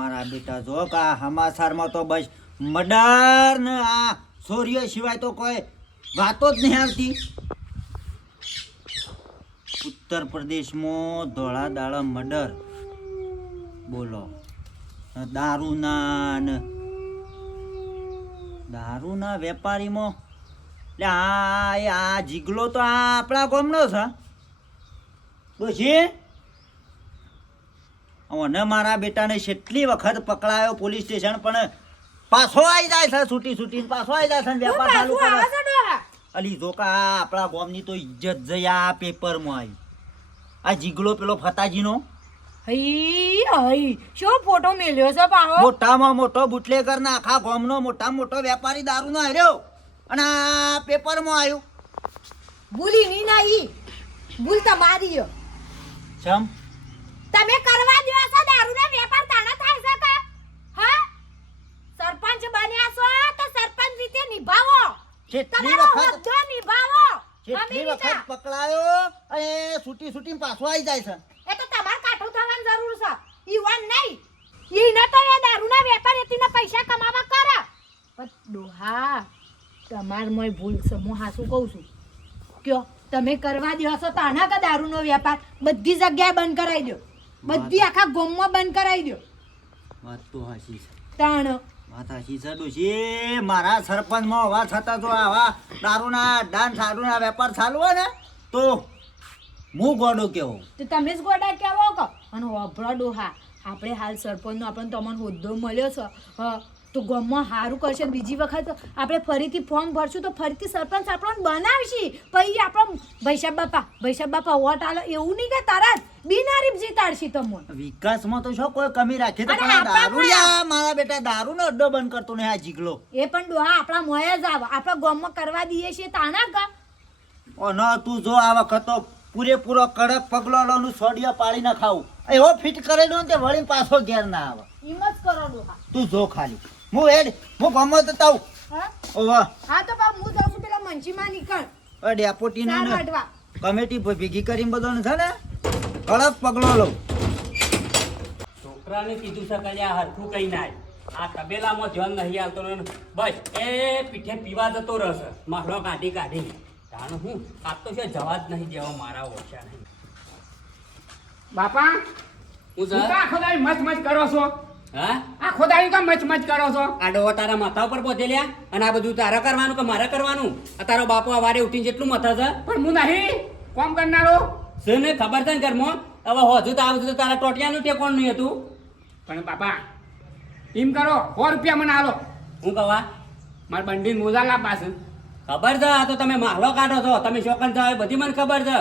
મારા બેટા જો કા સમાચારમાં તો બસ મર્ડર ને આ ચોરીઓ સિવાય તો કોઈ વાતો જ નહીં આવતી. ઉત્તર પ્રદેશમાં ધોળા દાડા મર્ડર બોલો. દારૂના વેપારીમાં એટલે આ જીગલો તો આ આપણા ગામનો છે. પછી અને મારા બેટાને કેટલી વખત પકડાયો પોલીસ સ્ટેશન, પણ પાછો આવી જાય છે છૂટીને પાછો આવી જાય છે વેપાર ચાલુ કરે. અલી જોકા આપણા ગામની તો ઇજ્જત જઈ આ પેપરમાં આવી. આ જીગલો પેલો ફતાજીનો શું ફોટો મેલ્યો છે પાહો? મોટામાં મોટો બુટલેકર ના આખા ગામનો મોટામાં મોટો વેપારી દારૂનો હાર્યો અને આ પેપરમાં આવ્યું. ભૂલી ની નહીં, ભૂલ તમારી. ચમ તમે કરવા દો છો દારૂનો વેપાર તાણા થાય છે કે? હા, સરપંચ બન્યા છો તો સરપંચ રીતે નિભાવો. કેટલી તમારો વખત હોદ્દો નિભાવો. કેટલી વખત પકડાયો અને છૂટી પાછો આવી જાય છે. એ તો તમાર કાઠું થવાની જરૂર છે, ઈવન નહીં. ઈને તો એ દારૂના વેપાર એતીને પૈસા કમાવા કરે. પણ ડોહા તમાર મોય ભૂલ છે, હું હાસું કહું છું. કયો તમે કરવા દો છો તો આના કે દારૂનો વેપાર બધી જગ્યાએ બંધ કરાવી દો, બધી આખા ગામમાં બંધ કરાવી દો. વાત તો હાચી છે. તાણ વાત હાચી છે ડોશી. મારા સરપંચમાં હોવા છતાં જો આવા દારૂના વેપાર ચાલુ હોય ને તો હું ગોડો કેવો. તો તમે જ ગોડા કેવો કહો. અને વાપરો ડોહા, આપણે હાલ સરપંચનો આપણને તમને હોદ્દો મળ્યો છે, તો ગામમાં સારું કરશે. બીજી વખત આપણે ફરીથી ફોર્મ ભરશું તો ફરીથી સરપંચ આપણને બનાવશી. પછી આપણો ભૈસાબ બાપા વોટ આલો એવું નહીં કે તરત બિનારી જીતાડશી તમને. વિકાસમાં તો શું કોઈ કમી રાખી તો મારા બેટા દારૂનો અડ્ડો બંધ કરતો ને આ જીગલો. એ પણ ડોહા આપણા મોય જ આવે, આપણા ગામમાં કરવા દઈએ છીએ તાના કા. ઓ ન તું જો આ વખત તો પૂરેપૂરો કડક પગલો નું સોડિયા પાડી ના ખાવું એવો ફિટ કરેલો ને તે વળી પાછો ઘેર ના આવે. હિંમત કરો ડોહા. તું જો ખાલી હું ગમો તો તાવ. હા તો બાપ હું જાઉં છું પેલા મંચીમાં નીકળ. ડેપોટી ને કમિટી ભેગી કરીને બધાને છે ને કડક પગલો લઉં. છોકરાને કીધું છે કે આ હરખું કઈ નાય, આ તબેલામાં જન નહીં આવતો ને બસ એ પીઠે પીવા જતો રહેશે મારો કાઢી જાણ હું આ તો છે જવા જ નહીં દેવો મારા ઓછા નહીં. બાપા હું શું કા ખોદાઈ મચ કરો છો? હા આ ખોદાઈ કા મચ કરો છો? આ ડોહો તારા માથા ઉપર બોધેલ્યા અને આ બધું તારા કરવાનું કે મારે કરવાનું? આ તારો બાપો આ વારે ઉઠીને જેટલું મથા છે પણ હું નહીં કોમ કરનારો. છે ને ખબર છે ને ઘરમાં હવે હજુ તો આવતું તારા ટોટિયાનું ટેકોણ નહીં હતું. પણ બાપા એમ કરો 100 રૂપિયા મને આલો. હું કવા મારા બંડીને મોજા લાપા છે. ખબર છે આ તો તમે માહલો કાઢો છો, તમે શોકન છો એ બધી મને ખબર છે.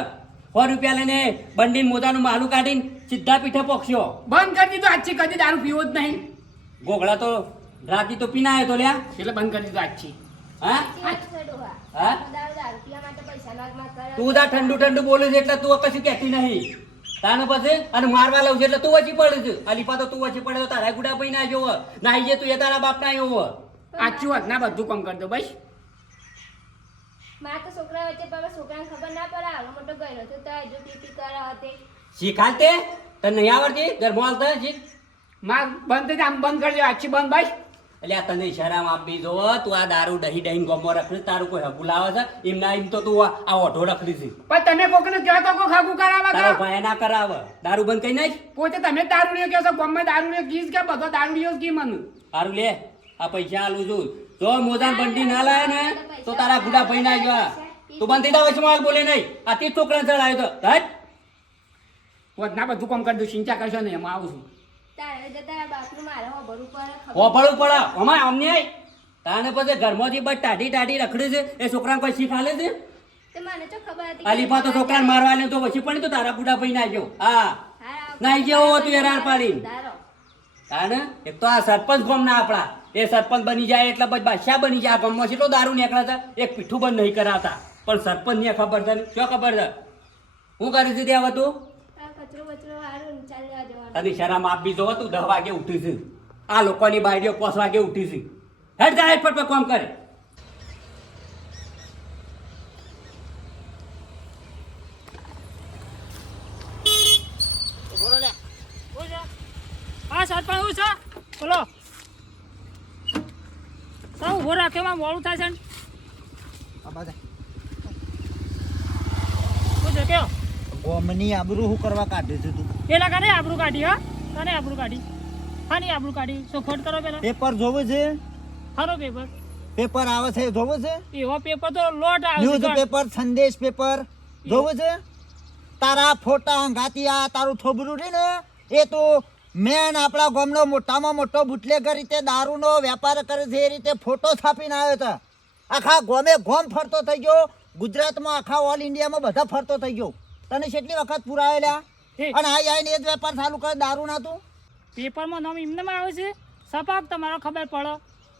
100 રૂપિયા લઈને બંડીને મોજાનું માલું કાઢીને સીધા પીઠે પોક્ષો. બંધ કરી દીધું આજથી, કદી દારૂ પીવો જ નહીં. ગોગળા તો રાતી તો પીનાયો તો લ્યા. એટલે બંધ કરી દીધું આજથી. હા હા તું તા ઠંડુ બોલે છે એટલે તું કશું કહેતી નહીં. તાને પછી અને મારવા લઉં છે એટલે તું વચ્ચે પડે છે. અલીપા તો તું વચ્ચે પડે તો તારા ગુડા પઈ ના જોવો નાઈ જે તું એ તારા બાપ ના જોવો. આચું વાત ના બધું કામ કરી દો બસ. મારા તો છોકરા વચ્ચે બાબા છોકરાને ખબર ના પડે આવડો મોટો ગયો તો જો પીપી કરે હતી. શીખાતે તને નહીં આવડતી ઘરમાં હાલતા શીખ. માર બંધ થઈ આમ બંધ કરી દો આજથી બંધ બસ. એટલે આ તને શરમ આપી જો તું આ દારૂ દહીં ગમો રખડી તારું કોઈ હગું લાવે છે એમના એમ તો તું આ ઓઢો રખડી છે. પણ તમે કોકને કહો તો કોક હાગું કરાવા તારો કા? ભાઈ ના કરાવે દારૂ બંધ કઈ નાખ. પોતે તમે દારૂડિયો કહો છો, ગામમાં દારૂડિયો કીસ કે બધો દારૂડિયો કી મને. સારું લે આ પૈસા આલું છું જો મોજાન બંડી ના લાવે ને તો તારા ગુડા ભાઈ ના આવ્યા. તું બંધ થઈ જા વચમાં હાલ બોલે નહીં. આ તે છોકરા ચડાયો તો હટ પોત ના બધું કામ કરી દઉં, ચિંતા કરશો નહીં, એમાં આવું છું. તારે જતા બાપનું મારે હોબરું પર હોભળવું પડે અમારે અમને તાને પછી ઘરમાંથી બસ ટાઢી રખડે છે એ છોકરાને કોઈ શીખાલે છે. તો મને તો ખબર હતી અલીપા તો છોકરાને મારવા લે તો પછી પણ તો તારા બુડા ભાઈ ના ગયો. હા નાઈ જેવો તું હેરાન પાડીને તાને એક તો આ સરપંચ ગામ ના આપણા એ સરપંચ બની જાય એટલે પછી બાદશાહ બની જાય. આ ગામમાં કેટલો દારૂ નીકળે છે એક પીઠું બંધ નહીં કરાવતા પણ સરપંચ ને ખબર છે શું ખબર છે હું કરી છે ત્યાં તું કચરો બચરો હારું ચાલ્યા જવાનું. તને શરમ આપી જો તું 10 વાગે ઉઠી છે આ લોકોની બાયડીઓ 5 વાગે ઉઠી છે. હેડ જા હેડ પર કામ કરે. હા સરપંચ હું છે બોલો સૌ ઉભો રાખ્યો માં મોડું થાય છે ને આ બાજુ શું છે કયો ગોમની આબરૂ શું કરવા કાઢ્યું છે તું પેલા કાને આબરૂ કાઢી હા કાને આબરૂ કાઢી હા નહીં આબરૂ કાઢી સોખવટ કરો પેલા પેપર જોવું છે ખરો પેપર પેપર આવે છે જોવું છે એવો પેપર તો લોટ આવે ન્યૂઝ પેપર સંદેશ પેપર જોવું છે તારા ફોટા હંગાતી આ તારું થોબરું છે ને એ તો મેન આપણા ગામનો મોટામાં મોટો બુટલેગર રીતે દારૂનો વેપાર કરે છે એ રીતે ફોટો છાપીને આવ્યો હતો આખા ગોમે ગોમ ફરતો થઈ ગયો ગુજરાતમાં આખા ઓલ ઇન્ડિયામાં બધા ફરતો થઈ ગયો તને કેટલી વખત પુરાયેલા અને આઈને એ જ વેપાર ચાલુ કરે દારૂ ના તું પેપરમાં નામ એમને આવે છે સપાક તમારો ખબર પડો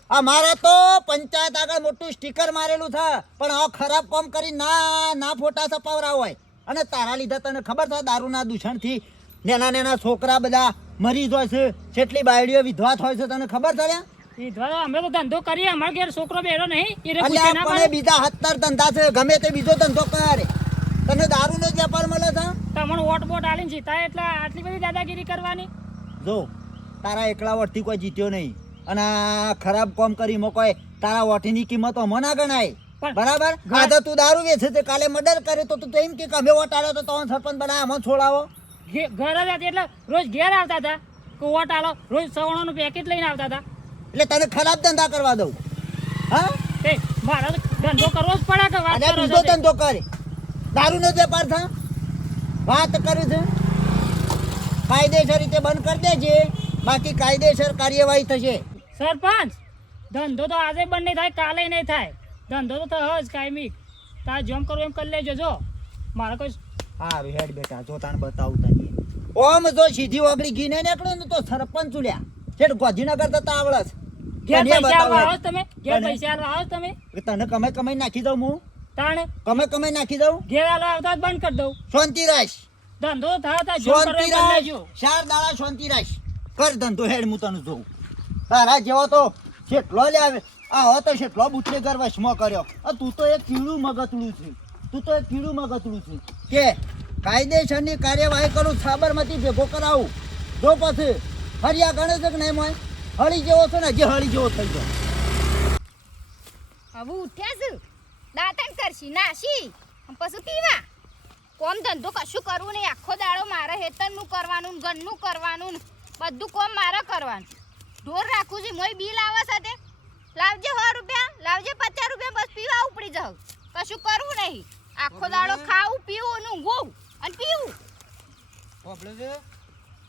અમારે તો પંચાયત આગળ મોટું સ્ટીકર મારેલું છે પણ આ ખરાબ કામ કરી ના ફોટા છપાવરા હોય અને તારા લીધે તને ખબર છે દારૂના દૂષણથી નાના છોકરા બધા મરી જાય છે કેટલી બાયડીઓ વિધવા થાય છે તને ખબર છે લ્યા? વિધવા અમે તો ધંધો કરીએ અમારા ઘેર છોકરો બેરો નહીં એ રે અલ્યા પૂછે ના પણ એ બીજા 70 ધંધા છે ગમે તે બીજો ધંધો કરે તને દારૂનો જ વેપાર મળે છે તમને વોટ બોટ આલીને જીતાય એટલે આટલી બધી દાદાગીરી કરવાની જો તારા એકલા વોટથી કોઈ જીત્યો નહીં અને આ ખરાબ કામ કરી કોઈ તારા વોટની કિંમત અમો ના ગણાય પણ બરાબર આજે તું દારૂ વેચે છે કાલે મર્ડર કરે તો તું એમ કે અમે વોટ આલ્યો તો તમને સરપંચ બનાય અમને છોડાવો ઘર જ હતી એટલે રોજ ઘેર આવતા હતા કે વોટ આલો રોજ સવણાનું પેકેટ લઈને આવતા હતા એટલે તને ખરાબ ધંધા કરવા દઉં હા તે મારે તો ધંધો કરવો જ પડે કે વાત અને કરો બીજો છો તે? ધંધો કરે દારૂનો વેપાર થા વાત કરે છે કાયદેસર રીતે બંધ કરી દેજે બાકી કાયદેસર કાર્યવાહી થશે સરપંચ ધંધો તો આજે બંધ નહીં થાય કાલે નહીં થાય ધંધો તો થયો જ કાયમી તારે જેમ કરવું એમ કરી લેજો જો મારે કોઈ હારું હેડ બેટા જો તને બતાવું તને ઓમ જો સીધી ઓગળી ઘી ને નીકળ્યો ને તો સરપંચ ઉલ્યા છેડ ગાંધીનગર જતા આવડે ઘેર તને પૈસા બતાવું આવો હેડ. તમે ઘેર તને? પૈસા આલવા આવો તમે કે તને કમાઈ નાખી દઉં હું તાણે કમાઈ નાખી દઉં ઘેર આલવા આવતા જ બંધ કરી દઉં શાંતિ રાખ ધંધો થાય તા જેમ કરવું શાંતિ એમ કરી રાખ લેજો 4 દાડા શાંતિ રાખ કર ધંધો હેડ હું તને જોઉં તારા જેવો તો છેટલો લે આવે આ તો છેટલો બુટલેગર વશમાં કર્યો તું તો એક કીડું મગતડું છે કે કાયદેસરની કાર્યવાહી કરું સાબરમતી ભેગો કરાવું જો પછી હરિયા ગણે છે કે નહીં મોય હળી જેવો છે ને જે હળી જેવો થઈ ગયો હવે ઉઠ્યા છું દાંતણ કરશી નાશી અને પછી પીવા કોમ ધંધો કશું કરવું નહીં આખો દાડો મારે હેતરનું કરવાનું ને ઘરનું કરવાનું ને બધું કોમ મારે કરવાનું ઢોર રાખું છું મોય બિલ આવે સાથે લાવજે 100 રૂપિયા લાવજે 50 રૂપિયા બસ પીવા ઉપડી જાઉં કશું કરવું નહીં આખો દાડો ખાવું પીવું ને ઊંઘવું અને પીવું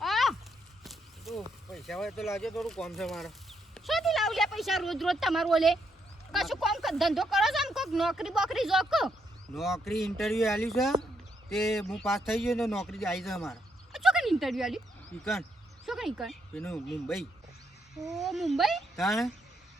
હા પૈસા હોય તો લાવજો થોડું કોમ છે મારે શોથી લાવજે પૈસા રોજ રોજ તમારું ઓલે કશું કોમ ધંધો કરો છો ને કોઈક નોકરી બોકરી જોક નોકરી ઇન્ટરવ્યુ આલ્યું છે તે હું પાસ થઈ ગયો તો નોકરી આવી છે અમારે શું કઈ ઇન્ટરવ્યુ આલી ઈકન શું કઈ કઈ પેલું મુંબઈ ઓ મુંબઈ તાણે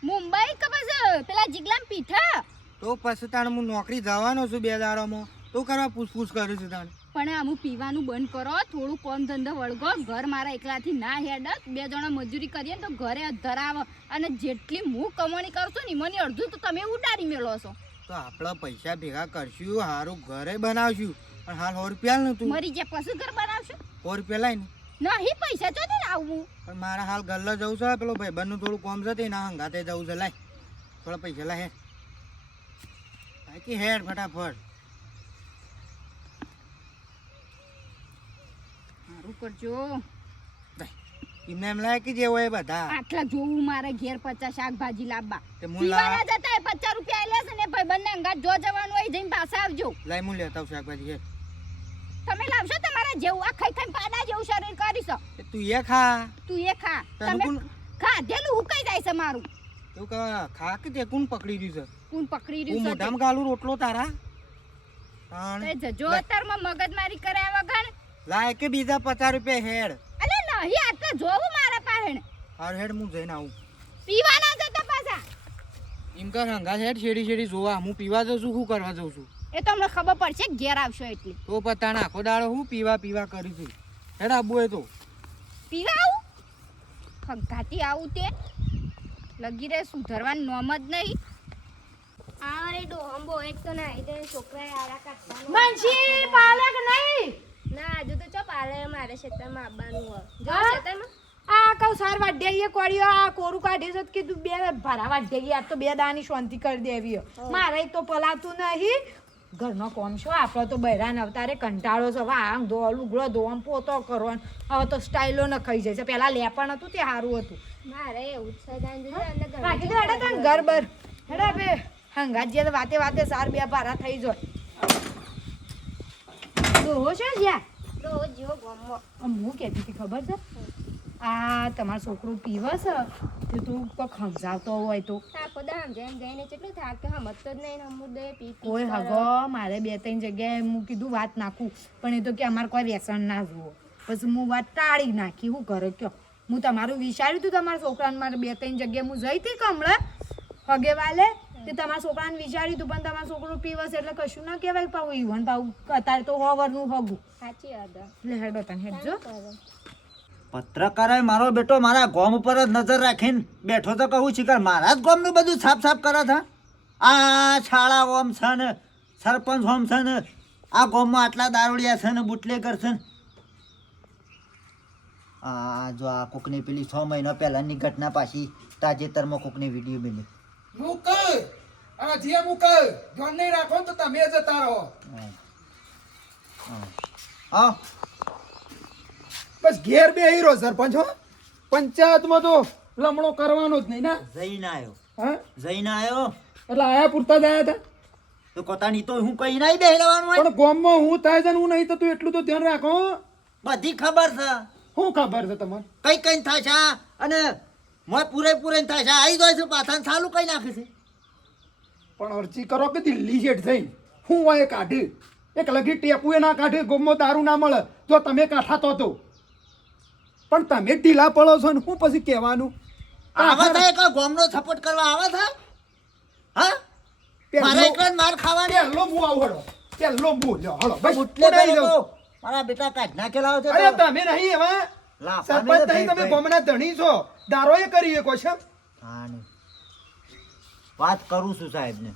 મુંબઈ કે પછી પેલા જીગલામ પીઠા તો પછી તાણે હું નોકરી જવાનો છું 2 દાડામાં તો કરવા પૂછપૂછ કરું છું તાણે પણ આમું પીવાનું બંધ કરો થોડું કોમ ધંધો વળગો ઘર મારા એકલાથી ના હેડ 2 જણા મજૂરી કરીએ ને તો ઘરે ધરાવ અને જેટલી હું કમાણી કરું છું ને મને અડધું તો તમે ઉડાડી મેળવો છો તો આપણે પૈસા ભેગા કરશું સારું ઘરે બનાવશું પણ હાલ 100 રૂપિયા નતું મરી જાય પછી ઘર બનાવશો 100 રૂપિયા લાઈને નહીં પૈસા ચોથી ને આવવું પણ મારા હાલ ગલ્લા જવું છે પેલો ભાઈબંધનું થોડું કોમ છે તેના હંગાતે જવું છે લાય થોડા પૈસા લાય બાકી હેડ ફટાફટ સારું કરજો એમને એમ લાગે કે જે હોય એ બધા આટલા જોવું મારે ઘેર 50 શાકભાજી લાવવા તે હું પીવાના જતા 50 રૂપિયા આલ્યા છે ને ભાઈબંધ ને અંગાત જો જવાનું હોય જઈને પાછા આવજો લાય હું લેતા આવું શાકભાજી હેડ તમે લાવશો તમારા જેવું આ ખાઈ ખાઈને પાડા જેવું શરીર કરીશો તે તું એ ખા તું એ ખા તને તમે કોણ ખાધેલું હુકાઈ જાય છે મારું તું કા ખા કે તે કોણ પકડી રહ્યું છે કોણ પકડી હું રહ્યું છે મોઢામાં ગાલું રોટલો તારા તે જજો અત્યારમાં મગજમારી કર્યા વગર લાય કે બીજા 50 રૂપિયા હેડ અલે નહીં આટલા જોવું મારા પાસે હાર હેડ હું જઈને આવું પીવાના જતા પાછા એમ કર હંગા હેડ શેડી જોવા હું પીવા જઉં છું શું કરવા જઉં છું એ તો અમને ખબર પડશે કે ઘેર આવશો એટલે તો પતા આખો દાડો હું પીવા કરી છું હેડ આબુ એ તો પીવા આવું ખંગાતી આવું તે લગી રહે સુધરવાનું નોમ જ નહીં આ રે ડોહંબો એક તો નાઈ દે છોકરાએ આરા કાઢવાનો બંશી પાલક નહીં ના હજુ તો ચો પાલે મારે ખેતરમાં આવવાનું હોય જો હા? ખેતરમાં આ કહું સાર વાઢ્યા કોળીઓ આ કોરું કાઢ્યું છે તો કીધું બે ભરા વાઢ્યા આ તો બે દાની શાંતિ કરી દેવી હો. મારે તો પલાતું નહીં ઘરનો કોમ છો આપણો તો બહેરાન અવતારે કંટાળો છે હવે આમ ધો લુગડો ધોમ પોતો કરવાનો હવે તો સ્ટાઈલો ન ખાઈ જાય છે પહેલા લેપણ હતું તે સારું હતું મારે એવું જ છે જાણ જોજો અંદર ઘરમાં બાકી તો હેડે તને ઘર બર હેડે બે હંગાત જે વાતે વાતે સાર બે ભારા થઈ જાય દોહો છે જ્યાં રોજ જેવો ગમો હું કહેતી હતી ખબર છે આ તમારો છોકરો પીવે છે તે તું કોઈ સમજાવતો હોય તો આખો દામ જેમ જઈને કેટલું થાક કે સમજતો જ નહીં અમુદે પી કોઈ હગો મારે 2-3 જગ્યાએ હું કીધું વાત નાખું પણ એ તો કે અમારે કોઈ વ્યસન ના જુઓ પછી હું વાત ટાળી નાખી શું કરે કયો હું તમારું વિચાર્યું હતું તમારા છોકરાને મારે 2-3 જગ્યાએ હું જઈ હતી કમળે હગે વાલે તે તમારા છોકરાને વિચાર્યું હતું પણ તમારો છોકરો પીવે છે એટલે કશું ના કહેવાય પાવું ઈવન પાવું અત્યારે તો હોવરનું હગું સાચી વાત એટલે હેડો તને હેડજો પત્રકારે મારો બેટો મારા ગોમ ઉપર જ નજર રાખીને બેઠો તો કહું શિકાર મારા જ ગોમનું બધું સાફ સાફ કરે છે આ શાળા ઓમ છે ને સરપંચ ઓમ છે ને આ ગોમમાં આટલા દારૂડિયા છે ને બુટલેગર છે ને આ જો આ કોકની પેલી 6 મહિના પહેલાની ઘટના પાછી તાજેતરમાં કોકની વિડીયો બની ધ્યાન નહીં રાખો તો તમે જતા રહો. હા બસ ઘેર બે હીરો સરપંચ હો પંચાયતમાં તો લમણો કરવાનો જ નહીં ને. જઈને આવ્યો હા જઈને આવ્યો એટલે આયા પૂરતા જ આયા હતા તો કોતાની તો હું કઈ નહીં બેહવાનું હોય પણ ગામમાં હું થાય છે ને હું નહીં તો તું એટલું તો ધ્યાન રાખો. બધી ખબર છે શું ખબર છે તમને? કઈ કઈ થાય છે આ? અને મોય પૂરેપૂરે થાય છે આવી જાય છે પાછા સાલું કઈ નાખે છે પણ અરજી કરો કે દિલ્હી શેઠ થઈ હું હોય કાઢી એક લગી ટેપુએ ના કાઢી ગોમમાં દારૂ ના મળે જો તમે કાઠા તો પણ તમે ઢીલા પડો છો ને હું પછી કહેવાનું આવા થાય કે ગોમનો સપોર્ટ કરવા આવા થાય હા મારે એકલા જ માર ખાવાની પહેલો હું આવું હળો પહેલો હું લ્યો હળો બસ બુટલે ઉડાઈ જાઉં. તો મારા બેટા કાઢ નાખેલા છે અરે તમે નહીં એવા લા, સરપંચ પામે નહીં તો તમે થઈ ગોમના ધણી છો દારોએ કરીએ કો છે હા ને. વાત કરું છું સાહેબને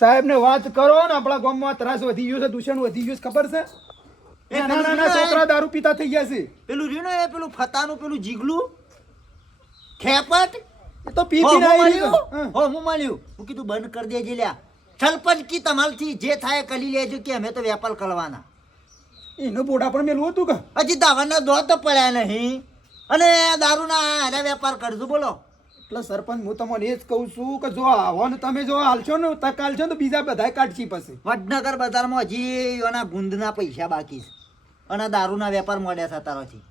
સાહેબને વાત કરો ને આપણા ગામમાં ત્રાસ વધી ગયો છે દૂષણ વધી ગયું છે ખબર છે એ નાના નાના છોકરા દારૂ પીતા થઈ ગયા છે પેલું રહ્યું ને એ પેલું ફતાનું પેલું જીગલું ખેપટ એ તો પી હો, પીને હું આવી માન્યું. ગયું. હો, હું માન્યું હું કીધું બંધ કરી દેજે લ્યા સરપંચ કી તમારથી જે થાય કરી લેજો કે અમે તો વેપાર કરવાના એનો બોડા પણ મેલું હતું કે હજી દાવાના દો તો પડ્યા નહીં અને દારૂના હારે વેપાર કરશું બોલો એટલે સરપંચ હું તમને એ જ કહું છું કે જો આવો ને તમે જો હાલશો ને તક હાલશો ને તો બીજા બધા કાઢશી પછી વડનગર બજારમાં હજી એના ગુંદના પૈસા બાકી છે અને દારૂના વેપાર મળ્યા છે તારોથી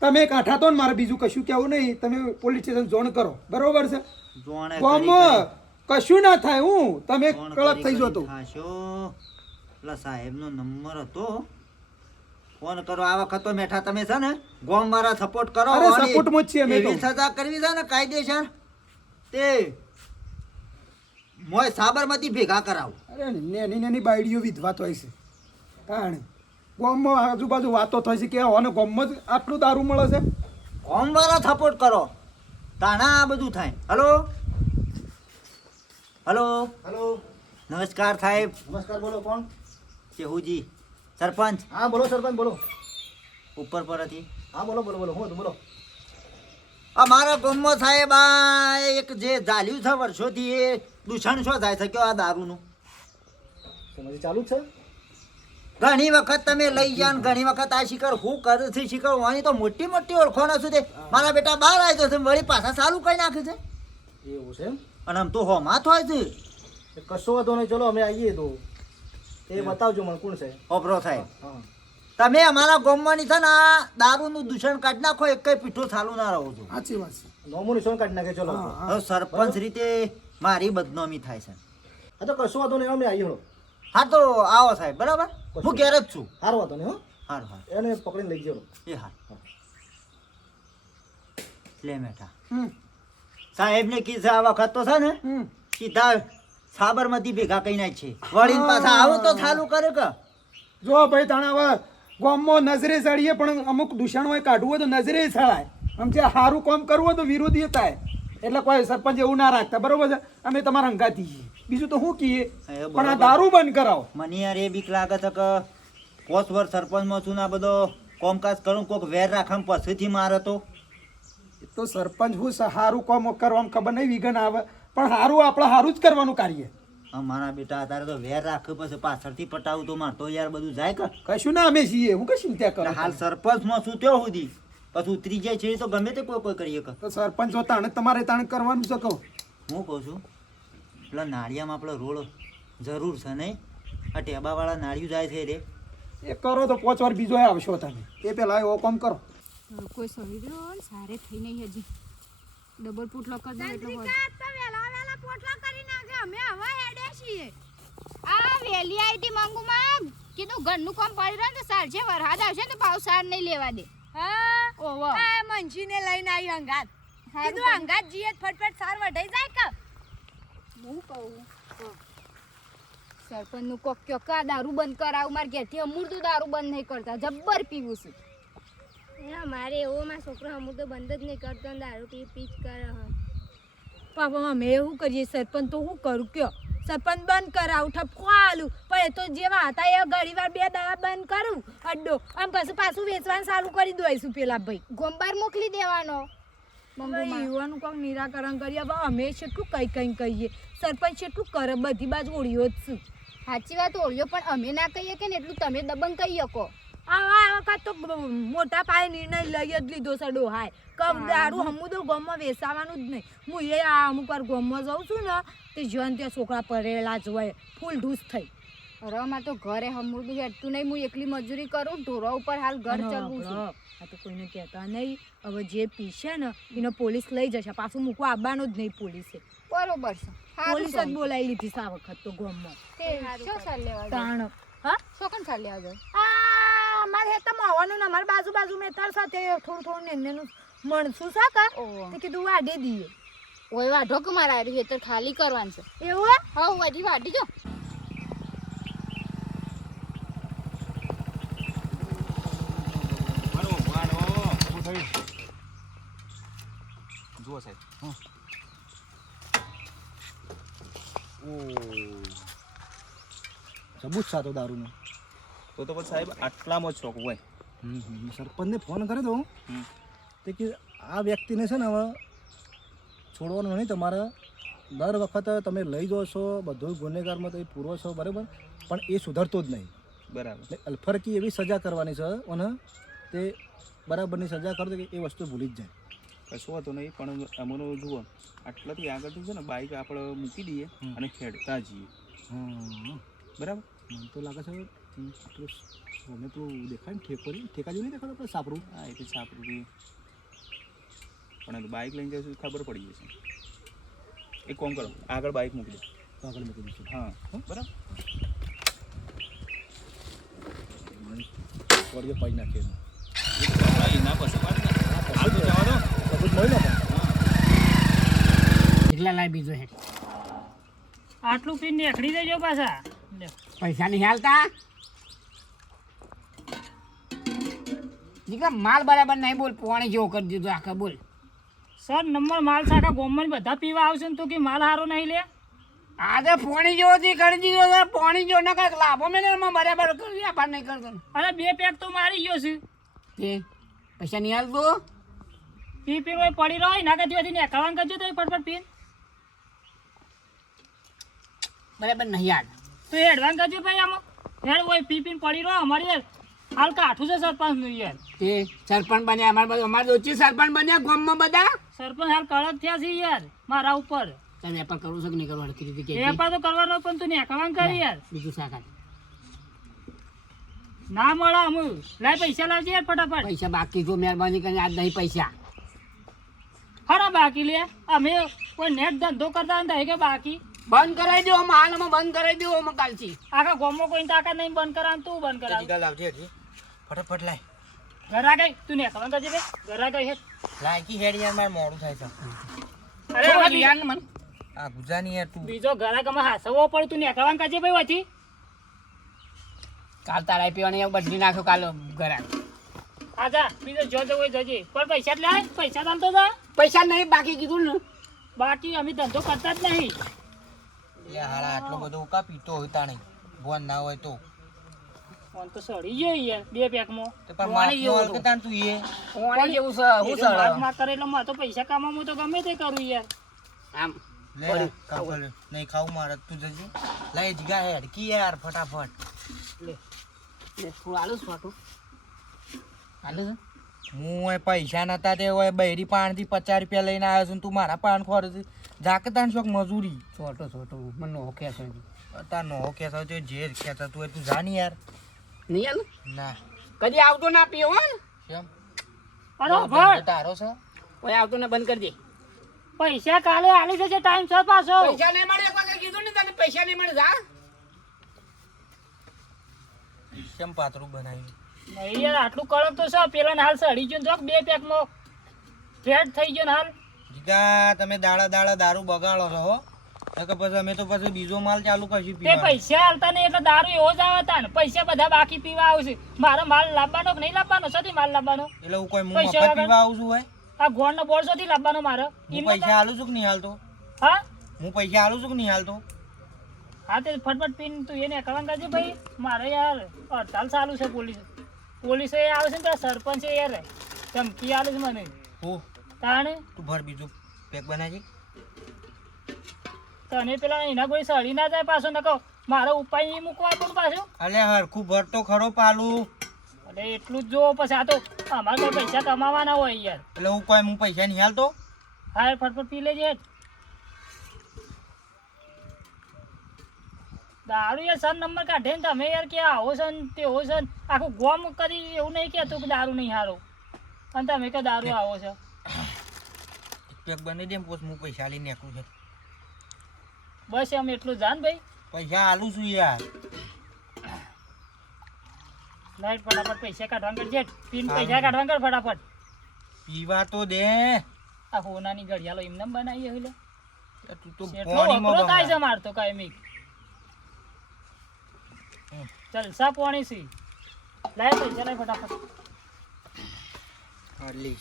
તમે કાઠા તો ને મારે બીજું કશું કહેવું નહીં તમે પોલીસ સ્ટેશન જોણ કરો બરોબર છે જોણે ગામમાં કશું ના થાય હું તમે ફોન કડક કરી થઈ કરી જતો ખાશો. પેલા સાહેબનો નંબર હતો ફોન કરો આ વખત તો મેઠા તમે છે ને ગોમ વાળા સપોર્ટ કરો અરે અને સપોર્ટમાં જ છીએ અમે તો. એવી સજા કરવી છે ને કાયદેસર તે મોય સાબરમતી ભેગા કરાવું અરે નેની નેની બાયડીઓ વિધવા હોય છે કારણ ગામમાં આજુબાજુ વાતો થાય છે કે અને ગામમાં જ આટલું દારૂ મળે છે ગોમ વાળા સપોર્ટ કરો તાણા આ બધું થાય હલો હલો હેલો નમસ્કાર સાહેબ નમસ્કાર બોલો કોણ? ચેહુજી સરપંચ હા બોલો સરપંચ બોલો. ઉપર પર હતી હા બોલો બોલો બોલો હું હતું બોલો. અમારા ગામમાં સાહેબ આ એક જે ચાલ્યું છે વર્ષોથી એ દૂષણ શું થાય છે કયો આ દારૂનું સમજી ચાલુ જ છે. ઘણી વખત તમે લઈ જાઓ ને ઘણી વખત આ શિખર હું કરે છે શિખર વાની તો મોટી મોટી ઓળખોના શું છે મારા બેટા બહાર આવ્યો છે વળી પાછા સારું કઈ નાખે છે એવું છે એમ? અને આમ તો હોમાં થાય છે એ કશો વાંધો નહીં ચલો અમે આવીએ તો એ બતાવજો મને કોણ છે. ઓપરો સાહેબ હા તમે અમારા ગામમાંની છે ને આ દારૂનું દૂષણ કાઢી નાખો એક કઈ પીઠું ચાલુ ના રહો છો સાચી વાત છે નોમું નિશાન કાઢી નાખે ચલો. હા, હા. હવે સરપંચ રીતે મારી બદનામી થાય છે હા તો કશો વાંધો નહીં અમે આવીએ હળો. હા તો આવો સાહેબ બરાબર હું ઘેર જ છું સારો વાંધો નહીં હો હારું હારું એને પકડીને લઈ જાઓ. એ હા લે મેઠા હમ સાહેબને કીધું આ વખત તો છે ને હમ સીધા સાબરમતી ભેગા કઈ નાખ છે વળીને પાછા આવું તો ચાલુ કરે કે જો ભાઈ તાણા હવે ગામમાં નજરે ચડીએ પણ અમુક દૂષણ હોય કાઢવું હોય તો નજરે ચડાય આમ જે સારું કામ કરવું હોય તો વિરોધી થાય એટલે કોઈ સરપંચ એવું ના રાખતા બરોબર છે અમે તમારા હંગાતી છીએ બીજું તો શું કહીએ બરોબર. પણ આ દારૂ બંધ કરાવો મને યાર એ બીક લાગે છે કે 5 વર્ષ સરપંચમાં છું ને આ બધો કોમકાજ કરું કોક વેર રાખમ પછીથી મારે તો એ તો સરપંચ હું સારું કામ કરવામાં ખબર નહીં વિઘન આવે પણ સારું આપણે સારું જ કરવાનું કાર્ય. મારા બેટા અત્યારે તો વેર રાખે પછી પાછળથી પટાવું તો માર તો યાર બધું જાય કે કશું ના અમે છીએ હું કશું ત્યાં કરું. હાલ સરપંચમાં શું થયો સુધી પછી ઉતરી જાય છે તો ગમે તે કોઈ કરીએ કે તો સરપંચ જો તાણે તમારે તાણે કરવાનું છે કહું. હું કહું છું પેલા નાળિયામાં આપણો રોડ જરૂર છે નહીં આ ટેબાવાળા નાળિયું જાય છે રે એ કરો તો 5 વાર બીજો આવશો તમે એ પેલા એવો કામ કરો. કોઈ સળી દો સારે થઈ નહીં હજી ડબલ પોટલો કરી દો એટલે હોય વેલા પોટલો કરી નાખે અમે હવે હેડે છીએ આ વેલી આઈ તી મંગુમાં કીધું ઘરનું કામ પડી રહ્યું તો સાર છે વરહાદ આવશે ને પાવ સાર નહીં લેવા દે હા ઓહો આ મંજીને લઈને આવી હંગાત કીધું હંગાત જીએ ફટફટ સાર વઢાઈ જાય કે હું કહું સરપંચનું કોક કયો કા દારૂ બંધ કરાવું મારે ઘેરથી અમૂર તો દારૂ બંધ નહીં કરતા જબ્બર પીવું છું મારે એવો મારો છોકરો અમુક તો બંધ જ નહીં કરતો ને દારૂ પી જ કરે પાપા અમે એવું કરીએ સરપંચ તો શું કરું કયો સરપંચ બંધ કરાવું ઠપકો આલું પણ એ તો જેવા હતા એ ઘણી વાર 2 દાડા બંધ કરું અડ્ડો આમ પછી પાછું વેચવાનું ચાલુ કરી દઈશું પેલા ભાઈ ગોમબાર મોકલી દેવાનો યુવાનું કોઈક નિરાકરણ કરીએ હવે અમે કેટલું કઈ કહીએ સરપંચ કેટલું કરે બધી બાજુ ઓળ્યો જ છું સાચી વાત ઓળ્યો પણ અમે ના કહીએ કે ને એટલું તમે દબંગ કહી શકો આ વખત તો મોટા પાયે નિર્ણય લઈ જ લીધો છે ડોહાય કમ દારૂ હમું તો ગામમાં વેચાવાનું જ નહીં હું એ આ અમુક વાર ગામમાં જાઉં છું ને તે જોઈને ત્યાં છોકરા પડેલા જ હોય ફૂલ ઢૂસ થઈ અરે મારે તો ઘરે હમુરદું હેઠતું નહીં હું એકલી મજૂરી કરું ઢોરા ઉપર હાલ ઘર ચલવું છું આ તો કોઈને કહેતા નહીં હવે જે પીશે ને એને પોલીસ લઈ જશે પાછું મૂકવા આવવાનું જ નહીં પોલીસે બરોબર છે પોલીસ જ બોલાવી લીધી છે આ વખત તો ગામમાં તે શું ચાલ લેવા તાણ હા શું કોણ ચાલ લેવા જાય આ અમારે હેતમ આવવાનું ને અમારે બાજુ મેતાર સાથે થોડું નેનું મણસું છે કા તે કીધું વાઢી દઈએ ઓય વાઢો કે મારા આરી હેતર ખાલી કરવાનું છે એવું હા વાઢી વાઢી જો જુઓ સાહેબ સબૂત સાતો દારૂનો તો પછી સાહેબ આટલામાં જ શોખ હોય. સરપંચને ફોન કર્યો તો તે કે આ વ્યક્તિને છે ને હવે છોડવાનું નહીં તમારે દર વખતે તમે લઈ જાઓ છો બધું ગુનેગારમાં તમે પૂરો છો બરાબર પણ એ સુધરતો જ નહીં બરાબર એટલે અલ્ફરકી એવી સજા કરવાની છે અને તે બરાબરની સજા કરો કે એ વસ્તુ ભૂલી જ જાય. કશું હતું નહીં પણ અમને જુઓ આટલાથી આગળથી છે ને બાઇક આપણે મૂકી દઈએ અને ખેડતા જઈએ બરાબર. મને તો લાગે છે અમે પેલું દેખાય ને ઠેકા જેવું નહીં દેખાતું આપણે સાપરું. હા એ તો સાપરું બી પણ બાઇક લઈને જઈશું ખબર પડી જશે. એક કામ કરો આગળ બાઇક મૂકી દો આગળ મૂકી દઈશું. હા બરાબર વળીએ પાઈ નાખીએ ના પછી હાલ તો જવા દો સબૂત મળી ને કેટલા લાય બીજો હે આટલું પીને નીકળી દેજો પાછા પૈસા નહીં હાલતા દીકરા માલ બરાબર નહીં બોલ પોણી જેવો કરી દીધો આખા બોલ સર નંબર માલ સાકા ગોમમાં બધા પીવા આવશે ને તો કે માલ હારો નહીં લે આજે પોણી જેવો થી કરી દીધો છે પોણી જેવો ના કાંઈક લાભો મેં બરાબર કરી વ્યાપાર નહીં કરતો અરે 2 પેક તો મારી ગયો છે તે પૈસા નહીં હાલતો પી હોય પડી રહ્યો ના કદી ને એકાવન કરજો તો ફટફટ પીન બરાબર નહીં યાદ તો એડવાન્સ કરજો ભાઈ આમાં હેડ હોય પી પડી રહ્યો અમારી યાર હાલ કાઠું છે સરપંચનું યાર તે સરપંચ બન્યા અમારે દોચી સરપંચ બન્યા ગામમાં બધા સરપંચ હાલ કડક થયા છે યાર મારા ઉપર તને વેપાર કરવું છે કે નહીં કરવું હરખી રીતે કે વેપાર તો કરવાનો પણ તું એકાવન કરી યાર બીજું શાખા ના મળે અમુ લાય પૈસા લાવજે યાર ફટાફટ પૈસા બાકી જો મહેરબાની કરીને આજ નહીં પૈસા ખરા બાકી લે અમે કોઈ નેટ ધંધો કરતા હતા કે બાકી બંધ કરાવી દો હાલમાં બંધ કરાવી દો અમે કાલથી આખા ગામમાં કોઈ તાકાત નહીં બંધ કરાવ તું બંધ કરાવ લાવજે હજી ફટાફટ લાય ઘરા ગઈ તું ને એકાવન કરજે બે ઘરા ગઈ હે લાયકી હેડ યાર મારે મોડું થાય છે. અરે હવે મને આ ગુજાની યાર તું બીજો ઘરા ગમે હાસવો પડે તું ને એકાવન કરજે ભાઈ વાથી કાલ તારા પીવાની બદલી નાખ્યો કાલ ઘરા આજા બીજો જો જવો જજે પણ પૈસા જ લાય પૈસા ચાલતો જા પૈસા નહીં બાકી કીધું ને બાકી અમે ધંધો કરતા જ નહીં હાલા આટલો બધો કા પીતો હોય તાણી ભોન ના હોય તો ફોન તો સડી ગયો યાર 2 પેકમાં તો પણ પોણી જેવો માથું હલકતાન તું એ પોણી જેવું છે હું એટલે માર સળ માર કરે એટલે મારે તો પૈસા કમાવું તો ગમે તે કરું યાર આમ લે કાપડ નહીં ખાવું મારે તું જજે લઈ જીગા હેડ કી યાર ફટાફટ લે થોડું આલું છોટું આલું હું એ પૈસા નતા તે હોય બૈરી પાણથી 50 રૂપિયા લઈને આવ્યો છું ને તું મારા પાન ખોર જાકતાન શોખ મજૂરી છોટો મને ઓકે છે તાર નો કેસા તો જે કેસા તું તું જાની યાર નહીં આલું ના કદી આવતો ના પીવો હો ને કેમ અરે ભણ તારો છે કોઈ આવતો ને બંધ કરી દે પૈસા કાલે આલી જશે ટાઈમ સર પાછો પૈસા નહીં મળે કોઈ કીધું ને તને પૈસા નહીં મળે જા કેમ પાતળું બનાવ્યું નહીં યાર આટલું કડક તો છે પેલા હાલ સડી ગયો ને 2 પેકમાં ફેટ થઈ ગયો ને હાલ જીગા તમે દાડા દારૂ બગાડો છો હો કે પછી અમે તો પછી બીજો માલ ચાલુ કરશું તે પીવા પૈસા હાલતા નહીં એટલે દારૂ એવો જ આવે તા ને પૈસા બધા બાકી પીવા આવશે મારો માલ લાવવાનો કે નહીં લાવવાનો સથી માલ લાવવાનો એટલે હું કોઈ પૈસા મફત વગર? પીવા આવું છું હોય આ ગોળનો બોળ સથી લાવવાનો મારો હું પૈસા આલું છું કે નહીં હાલતો હા હું પૈસા આલું છું કે નહીં હાલતો હા તે ફટફટ પીને તું એને કલંક કરજે ભાઈ મારે યાર હડતાલ ચાલુ છે પોલીસ એ આવે છે ને ત્યાં સરપંચ યાર ધમકી આલે છે મને હો તાણે તું ભર બીજું પેક બનાવી તને પેલા એના કોઈ સડી ના જાય પાછો નકો મારો ઉપાય નહીં મૂકવા પણ પાછો અલે હરખું ભર તો ખરો પાલું અરે એટલું જ જોવો પછી આ તો અમારે કોઈ પૈસા કમાવાના હોય યાર એટલે હું પૈસા નહીં હાલતો હા યાર ફટફટ પી લેજે દારૂ યાર સર નંબર કાઢે ને તમે યાર કે આવો છે ને તેવો છે ને આખું ગોમ કદી એવું નહીં કહેતું કે દારૂ નહીં હારો અને તમે કે દારૂ આવો છે પેક બની દે પોસ હું પૈસા લઈને નીકળું છે બસ એમ એટલું જાન ભાઈ પૈસા આલું છું યાર લાઈટ ફટાફટ પૈસા કાઢવા કરજે પીન પૈસા કાઢવા કર ફટાફટ પીવા તો દે આ હોનાની ઘડિયાળો એમને બનાવી હોય તું તો એટલો પાણીમાં વપરો થાય છે બંગાળ. મારતો કાયમી જલસા પોણી સી લાય પૈસા લાય ફટાફટ હાલી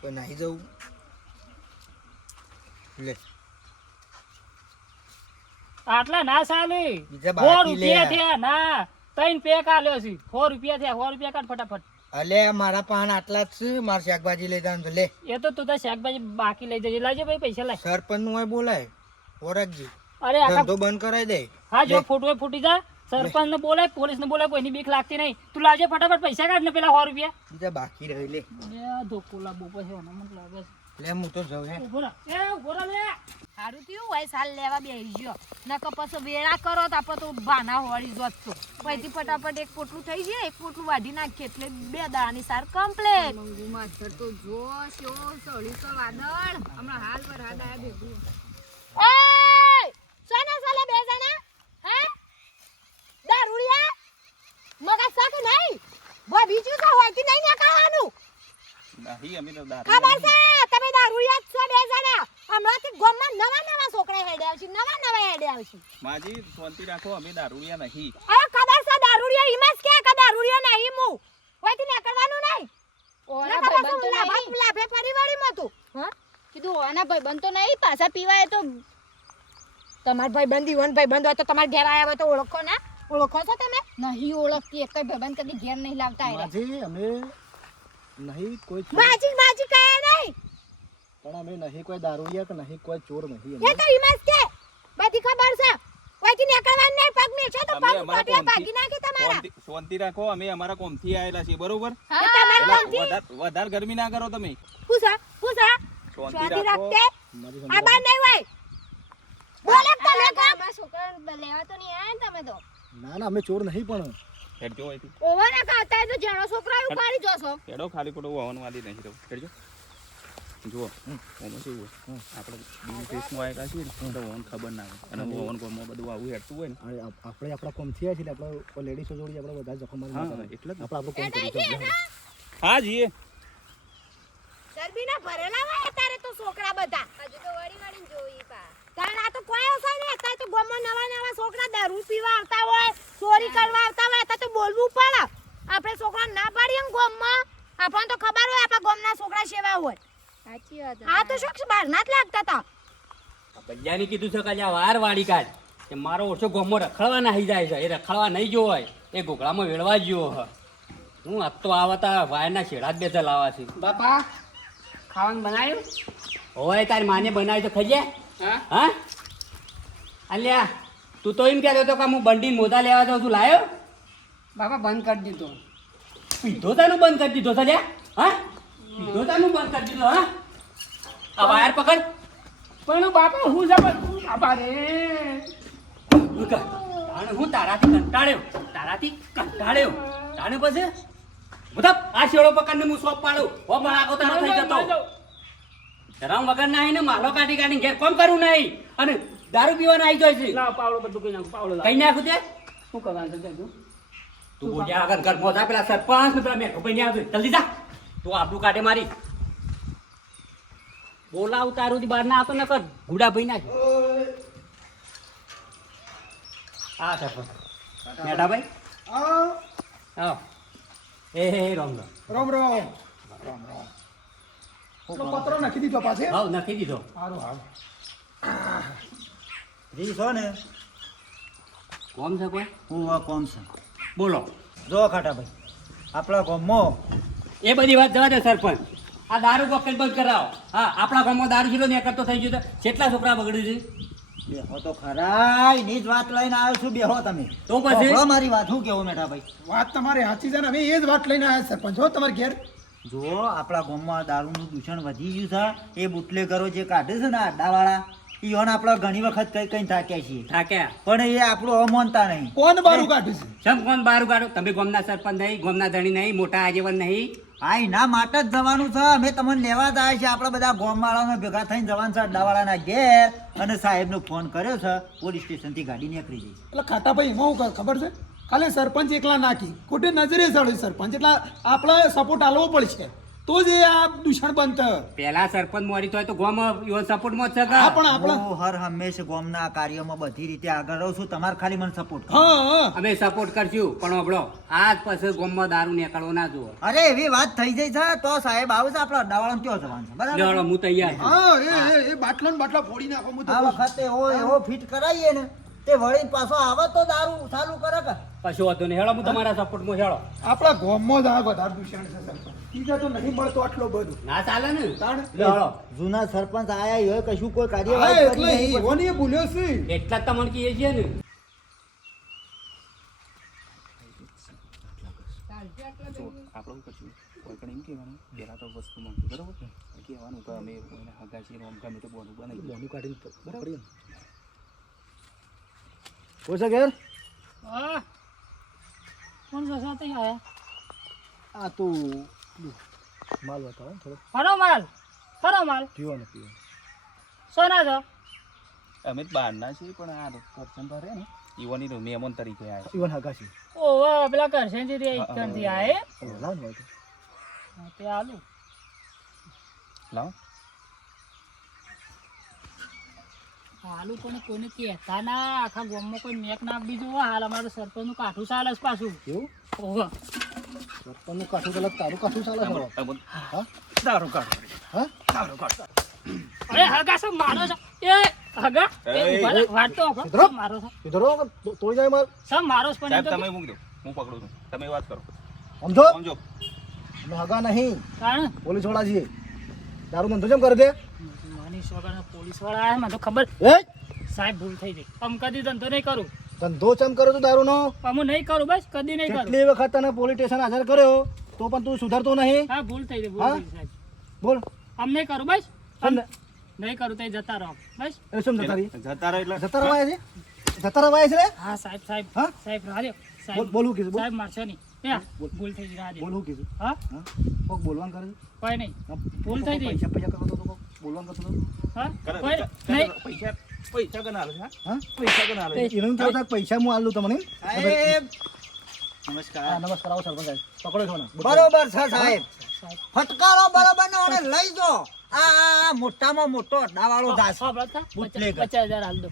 તો નાહી જવું લે આટલા ના ચાલે બીજા 4 બાકી લે. રૂપિયા થયા ના 3 પેક આલ્યો છે 4 રૂપિયા થયા 4 રૂપિયા કાઢ ફટાફટ અલે મારા પાન આટલા જ છે મારે શાકભાજી લઈ જવાનું છે લે એ તો તું તાર શાકભાજી બાકી લઈ જજે લાવજે ભાઈ પૈસા લાય સરપંચ નું હોય બોલાય ઓરખજી અરે આખા ધંધો બંધ કરાવી દે હા જો ફોટો એ ફૂટી જા સરપંચ ને બોલાય પોલીસ ને બોલાય કોઈની બીક લાગતી નહીં તું લાવજે ફટાફટ પૈસા કાઢ ને પેલા 100 રૂપિયા બીજા બાકી રહી લે ધોકોલા બોપો છે મને લાગે લે હું તો જઉં હે ઉભો રહે ઉભો રહે લે સારું થયું હોય સાલ લેવા બેસી ગયો નકર પછી વેળા કરો તો આપણે તો બાના હોળી જોત તો પછી ફટાફટ એક પોટલું થઈ જાય એક પોટલું વાઢી નાખીએ એટલે 2 દાડાની સાર કમ્પ્લીટ માથર તો જો શો સળી સો વાદળ હમણાં હાલ વરસાદ આયા ભેગું એ સોના સાલે 2 જણા હે દારૂડિયા મગા સાક નહીં બોય બીજું તો હોય કે નહીં નીકળવાનું નહીં અમે તો ખબર છે તમે દારૂડિયા જ છો 2 જણા હમણાંથી ગામમાં નવા છોકરા હેડે આવશે નવા હેડે આવશે માજી શાંતિ રાખો અમે દારૂડિયા નહીં અરે ખબર છે દારૂડિયા ઈમાસ કે દારૂડિયા નહીં હું હોયથી નીકળવાનું નહીં ઓના ના ખબર ભાઈબંધ તો છે નહીં લાભે પરિવાડીમાં તું હા કીધું ઓના ભાઈબંધ તો નહીં પાછા પીવાય તો તમાર ભાઈબંધ ઈવન ભાઈબંધ હોય તો તમાર ઘેર આયા હોય તો ઓળખો છો તમે નહીં ઓળખતી એક ભાઈબંધ કદી ઘેર નહીં લાવતા આયરા માજી અમે નહીં કોઈ ચોર, માજી કહે નહીં પણ અમે નહીં કોઈ દારૂડિયા કે નહીં કોઈ ચોર નહીં એ તો ઈમાસ કે બધી ખબર છે હોયથી નીકળવાનું નહીં પગ મેં છે તો અમે પગ અમારા કોટિયા કોમથી- ભાગી નાખી તમારા શાંતિ રાખો અમે અમારા કોમથી આયેલા છીએ બરોબર એ તમાર કોમથી વધારે ગરમી ના કરો તમે પૂછા શાંતિ રાખતે આ બાર નહીં હોય બોલે તમે કામ અમારા છોકરા લેવા તો નહીં આયા ને તમે તો ના ના અમે ચોર નહીં પણ હેડજો અહીંથી ઓવર ખાતા હોય તો જેનો છોકરા ઉપાડી જોશો હેડો ખાલી ખોટો વાહન વાળી નહીં રહો હેડજો જુઓ ઓમાં શું હોય આપણે બીજી દેશમાં આવેલા છીએ ને તો વાહન ખબર ના હોય અને વાહન કોમમાં બધું આવું હેડતું હોય ને આપણે આપણા કોમથી આવ્યા છીએ એટલે આપણે લેડીઝો જોડી આપણે વધારે જખમ મારી ના હા કરાય. એટલે જ આપણે આપણું કોમ કરી દઈએ. હા જીએ ચરબીના ભરેલા હોય અત્યારે તો છોકરા બધા હજુ તો વળી જોઈ પા કારણ આ તો કોઈ હશે ને અત્યારે તો ગામમાં નવા છોકરા દારૂ પીવા આવતા હોય ચોરી કરવા આવતા હોય અત્યારે તો બોલવું પડે આપણે છોકરા ના પાડીએ ને ગામમાં આપણને તો ખબર હોય આપણા ગામના છોકરા સેવા હોય સાચી વાત આ તો શું બહાર ના જ લાગતા હતા બજાની કીધું છે કે વાર વાળી કાઢ કે મારો ઓછો ગોમો રખડવા નાહી જાય છે. એ રખડવા નહીં ગયો હોય, એ ઘોઘલામાં વેળવા જ ગયો હ. હું આજ તો આવતા વાયરના છેડા જ બે લાવવા છે. બાપા ખાવાનું બનાવ્યું? હોય તારી માને બનાવી તો ખાજે. હા હા અલ્યા તું તો એમ કહેતો હતો કે હું બંડીને મોજા લેવા જાઉં છું, લાયો? બાપા બંધ કરી દીધો. પીધો તાનું બંધ કરી દીધો છે લ્યા? હા પીધો તાનું બંધ કરી દીધો? હા આ વાયર પકડ. પણ બાપા હું જબર બાપા રે હું તારાથી કંટાળ્યો. તાણે પછી મતલબ આ શેડો પકડને હું સોપ પાડું. હો પણ આગો તારો થઈ જતો. ધરામ વગર ના આવીને માલો કાઢી ઘેર કોમ કરવું નહીં અને દારૂ પીવાના આવી જાય છે. લાવ પાવડો બધું કઈ નાખું. પાવડો લાવ. કઈ નાખું તે શું કરવાનું છે તું? તું બોલ્યા આગળ ઘર મોજા પેલા સરપંચ ને પેલા મેઠો ભાઈ ને આવજો. જલ્દી જા. તું આપણું કાઢે મારી બોલાવ તારું થી બહાર ના આવતો ને કર ગુડા ભાઈ ના હા સરપંચ મેઠા ભાઈ આવો. એ રામ રામ. રામ રામ. પેલો પત્રો નાખી દીધો પાસે. હાવ નાખી દીધો. સારું હારું. જી છો ને કોમ છે કોઈ? હું આ કોમ છે. બોલો. જો ખાટાભાઈ આપણા ગામમાં એ બધી વાત જવા દે સરપંચ. આ દારૂ પકડ બંધ કરાવો. હા આપણા ગામમાં દારૂ જીલો ને કરતો થઈ ગયો તો કેટલા છોકરા બગડ્યું છે? બેહો તો ખરા એની જ વાત લઈને આવ્યો છું. બેહો તમે તો પછી? સાંભળો મારી વાત. શું કેવું મેઠાભાઈ? વાત તમારી સાચી છે ને, અમે એ જ વાત લઈને આવ્યા સરપંચ હો તમારે ઘેર. જો આપણા ગામમાં દારૂનું દૂષણ વધી ગયું છે. એ બુટલેગરો જે કાઢે છે ને અડ્ડાવાળા, ઈઓને આપણે ઘણી વખત કઈ થાક્યા છીએ, થાક્યા પણ એ આપણું અમાનતા નહીં. કોણ બારું કાઢ્યું છે? સમ કોણ બારું કાઢો? તમે ગામના સરપંચ નહીં, ગામના ધણી નહીં, મોટા આગેવાન નહીં. હા એના માટે જ જવાનું છે. અમે તમને લેવા જ આવ્યા છે. આપણે બધા ગામવાળાને ભેગા થઈને જવાનું છે અડ્ડાવાળાના ઘેર. અને સાહેબનો ફોન કર્યો છે, પોલીસ સ્ટેશનથી ગાડી નીકળી જઈ. એટલે ખાટાભાઈ એમાં હું ખબર છે, ખાલી સરપંચ એકલા નાખી ખોટી નજરે ચડ્યું સરપંચ. એટલે આપણે સપોર્ટ આલવો પડશે તો જ એ આ દૂષણ બંધ થાય. પેલા સરપંચ મોરી તો હોય તો ગામ સપોર્ટમાં જ છે કે? હા પણ આપણે હું હર હંમેશ ગામના કાર્યમાં બધી રીતે આગળ રહું છું. તમારે ખાલી મને સપોર્ટ કરો. હા હા અમે સપોર્ટ કરશું પણ હબળો આજ પછી ગામમાં દારૂ નીકળવો ના જુઓ. અરે એવી વાત થઈ જાય છે તો સાહેબ આવશે આપણે અડ્ડાવાળાને ત્યાં જવાનું છે. બરાબર? લેવડો હું તૈયાર છું. હા એ બાટલો ને બાટલા ફોડી નાખો. હું તો આ વખતે એવો ફિટ કરાવીએ ને તે વળી પાછો આવે તો દારૂ ચાલુ કરે કે કશું વાંધો નહીં. હેડો હું તમારા સપોર્ટમાં હેડો. આપણા ગામમાં જ આ વધારે દૂષણ છે સરપંચ. બીજા તો નહીં મળતો આટલો બધું. ના ચાલે ને? તાણ લેવડો. જૂના સરપંચ આયા હોય કશું કોઈ હા કાર્યવાહી એટલે કરી નહીં. એવો ને એ ભૂલ્યો છે. એટલા જ તમને કહીએ છીએ ને. જો આપણે શું કરશું, કોઈ પણ એમ કહેવાનું પહેલાં તો વસ્તુ માંગી બરાબર કહેવાનું કે અમે કોઈને હગા છીએ ને આમ ગમે તે બોનું બનાવી બોનું કાઢીને બરાબર. કોઈ છે ઘેર? હા કોણ છે સાથે આયા? આ તો માલ બતાવો થોડો. ફરો માલ પીવાનો પીવાનો. સોના છો? અમે જ બહારના છીએ પણ આ પર્સન પર ને ઈવોની તો મહેમાન તરીકે આવ્યા. ઈવન હગા છે. ઓહો પેલા કરશનથી એકથી આયે લાવ ને તો. તે આલુ લાવો આલુ પણ કોઈને કહેતા ના. આખા ગામમાં કોઈ મેક ના બીજું હોય. હાલ અમારું સરપંચનું કાઠું ચાલે છે પાછું. એવું? ઓહો સરપંચનું કાઠું ચાલે તારું કાઠું ચાલે છે. હા દારૂ કાઢો. હા અરે હગા છે મારો છે એ હગા એ ઉભા રહો, વાત તો હગો. ઇધરો? મારો છે ઇધરો તોડી જાય માર. સમ મારો છે પણ સાહેબ એમ તો તમે મૂકી દો, હું પકડું છું, તમે વાત કરો. સમજો સમજો અમે હગા નહીં કારણ પોલીસ વાળા છીએ. દારૂ ધંધો કેમ કરે છે? મનીષ વગર પોલીસ વાળા આયા મને તો ખબર. એ સાહેબ ભૂલ થઈ ગઈ. આમ કદી ધંધો નહીં કરું. ધંધો ચમ કરો છો દારૂનો? આમ હું નહીં કરું બસ કદી નહીં કરું. કેટલી વખત તને પોલીસ સ્ટેશન હાજર કર્યો તો પણ તું સુધરતો નહીં. હા ભૂલ થઈ ગઈ ભૂલ હા? થઈ ગઈ સાહેબ. બોલ આમ નહીં કરું બસ. સમજ. નહીં કરું તો જતા રહો બસ. એ શું જતા રહી? જતા રહો એટલે જતા રવાય છે? જતા રવાય છે રે? હા સાહેબ સાહેબ હા? સાહેબ રાડ્યો બોલ સાહેબ બોલું કીધું બોલ. સાહેબ મારશો નહીં. ભૂલ થઈ ગઈ રાડ્યો. બોલું કીધું. હા હા કોક બોલવાનું કરે છે? કોઈ નહીં. હા? ભૂલ થઈ ગઈ. પૈસા પૈસા કરતો તો કોક બોલવાનું કરતો હતો? હા કરે, કોઈ નહીં. પૈસા કના આલે છે હા? હા પૈસા કના આલે છે? એનું કેવું થાય પૈસા હું આલું તમને. સાહેબ હા નમસ્કાર. નમસ્કાર આવો સરપંચ સાહેબ પકડો છો ને બરોબર છે સાહેબ. ફટકારો બરોબર ને અને લઈ જો. આ મોટામાં મોટો અડ્ડાવાળો દાસ હા, બરાબર. બુટલેગર. 50,000 હાલ દો.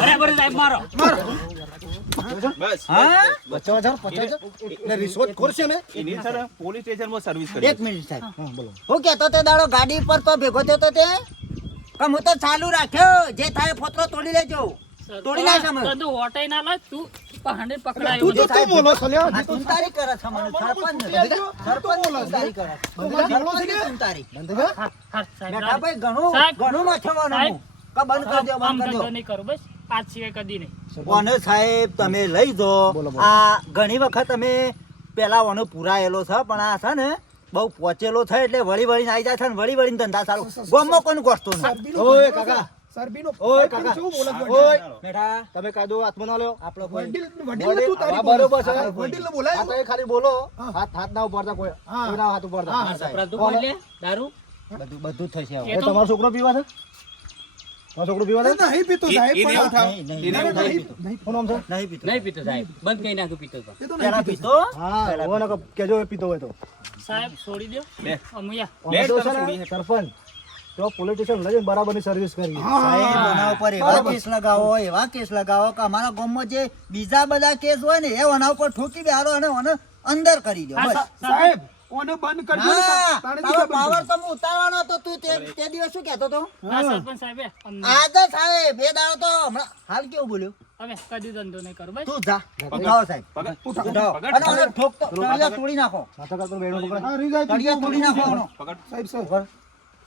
બરાબર સાહેબ મારો. બસ હા 50,000 એટલે રિશ્વત ખોરશે અમે. એની સર પોલીસ સ્ટેશનમાં સર્વિસ કરી એક મિનિટ સાહેબ. હા બોલો. હું કહેતો તે દાડો ગાડી પર તો ભેગો થયો તો તે કે હું તો ચાલુ રાખ્યો જે થાય ફોતરો તોડી લેજો. તોડી નાખ અમે. તો તું હોટાઈ ના લાય, તું પહાડે પકડાયો. તું તો બોલો છો લ્યા. આ તુંતારી કરે છે મને સરપંચ તુંતારી કરે છે. સરપંચની તુંતારી. હા, સાહેબ, બેટા ભાઈ ઘણું સાહેબ. ઘણું મથવાનું સાહેબ. હું. કા બંધ કરી દો આમ બંધ કરી ધંધો દો. નહીં કરો બસ, આજ સિવાય કદી નહીં. ઓને સાહેબ તમે લઈ જો આ ઘણી વખત અમે પેલા ઓનો પુરાયેલો છે પણ આ છે ને બહુ પહોંચેલો છે એટલે વળી વળીને આવી જાય છે ને વળી વળીને ધંધા ચાલુ ગોમમાં કોઈને ગોઠતો નહીં. ઓય કાકા સરબીનો ઓય કાકા શું બોલો છો? ઓય બેટા તમે કાયદો હાથમાં ના લ્યો આપણો કોઈ વડીલ તું તારી બરોબર છે. વડીલને બોલાય. આ તો એ ખાલી બોલો હાથ ના ઉપાડતા કોઈ કોઈના હાથ ઉપાડતા છોકરા તું બોલ લે, દારૂ બધું બધું થશે હવે. એ તમારો છોકરો પીવા છે તમારો છોકરો પીવા છે નહીં પીતો સાહેબ એને પણ ઉઠાવ. નહીં, નહીં, એને નહીં, ઉઠાવ. નહીં પીતો. શું નામ છે નહીં પીતો. નહીં પીતો સાહેબ, બંધ કરી નાખ્યું પીતો તો. એ તો પેલા નહીં પીતો. પીતો હા ઓને કેજો એ પીતો હોય તો સાહેબ છોડી દો લે. અમુયા. અમે તો છે ને સરપંચ તો પોલીસ સ્ટેશન લઈ જઈને બરાબરની સર્વિસ કરી સાહેબ ઓના ઉપર એવા કેસ લગાવો કે અમારા ગામમાં જે બીજા બધા કેસ હોય ને એ ઓના ઉપર ઠોકી બેહારો અને ઓને અંદર કરી દો બસ. સાહેબ ઓને બંધ કરજો ને હા, તાણે તારો બીજા બંધ પાવર કરજો. તો હું ઉતારવાનો હતો તું તે દિવસ શું કહેતો હતો ના, સરપંચ સાહેબે, અમને આજે સાહેબ બે દાડો તો હમણાં હાલ કેવું બોલ્યો હવે કદી ધંધો નહીં કરો બસ. તું જા ઉઠાવો સાહેબ ઉઠાવો અને ઓને ઠોકતો તળિયા તોડી નાખો માથા કરતો બેડો પકડ હા, રીઝાઈ તળિયા તોડી નાખો ઓનો. સાહેબ સાહેબ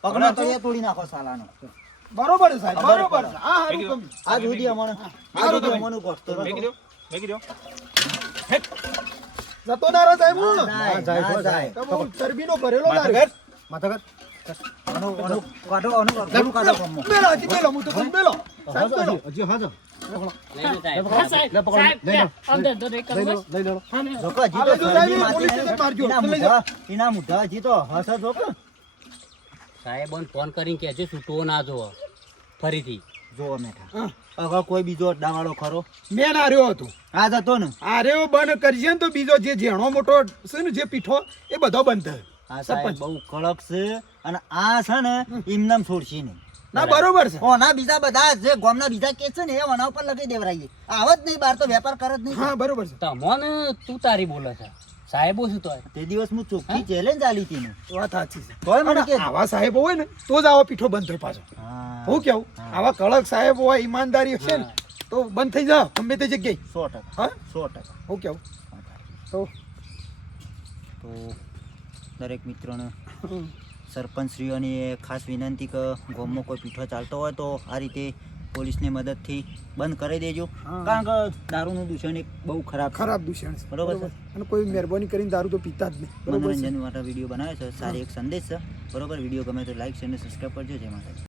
પગનો તળિયા તોડી નાખો સાલાનો બરોબર છે સાહેબ બરોબર છે હા હારું ગમ્યું. આજ સુધી અમને ગોઠતો મેકી નતો. દો મેકી દો. જતો ના રહે સાહેબ હું. ના જાય. તો બહુ ચરબીનો ભરેલો દારૂ. માથા કર ઓનું કાઢો ઓનું કાઢો ગામમાં. બેલો હજી બેલો હું તો તમે બેલો સાહેબ બેલો. હજી હા જો લઈ લો સાહેબ. હા, સાહેબ, લે પકડ, સાહેબ, લઈ લો. આમ ધંધો નહીં કરો બસ. લઈ લો હા, ને. જોકો હજી હાલો, તો જો સાહેબ, ગરમી પોલીસ માથે સ્ટેશન મારજો. એના લઈ મુઢા એના મુઢા હજી તો હશે જોકો સાહેબોને ફોન કરીને કહેજો છૂટવો ના જોવો ફરીથી. જો મેઠા હવે કોઈ બીજો અડ્ડાવાળો ખરો મેન આર્યો હતો આ જ હતો ને આર્યો બંધ કરશે ને તો બીજો જે ઝેણો મોટો છે ને જે પીઠો એ બધો બંધ થાય. આ સાહેબ બહુ કડક છે અને આ છે ને એમનેમ છોડશે નહીં ના બરોબર છે ઓના બીજા બધા જે ગામના બીજા કેસ છે ને એ ઓના ઉપર લગાઈ દેવરાઈએ આવત નહીં બહાર તો વેપાર કરે જ નહીં હા બરોબર છે તમોને તું તારી બોલે છે, સાહેબો શું તો તે દિવસ હું ચોખ્ખી ચેલેન્જ આલી હતી ને વાત સાચી છે તોય મને કે આવા સાહેબ હોય ને તો જ આવો પીઠો બંધ થાય પાછો હા હું કેવું આવા કડક સાહેબ હોય ઈમાનદારી હશે ને તો બંધ થઈ જાવ ગમે તે જગ્યાએ 100%. હા 100%. હું કેવું તો તો દરેક મિત્રોને સરપંચશ્રીઓની ખાસ વિનંતી કે ગામમાં કોઈ પીઠો ચાલતો હોય તો આ રીતે પોલીસની મદદથી બંધ કરી દેજો કારણ કે દારૂનું દૂષણ એક બહુ ખરાબ છે. ખરાબ દૂષણ છે બરોબર છે. અને કોઈ મહેરબાની કરીને દારૂ તો પીતા જ નહીં બરોબર છે મનોરંજન માટે વિડીયો બનાવ્યો છે સારી એક સંદેશ છે બરોબર વિડીયો ગમે તો લાઈક શેર અને સબસ્ક્રાઈબ કરજો જય માતાજી.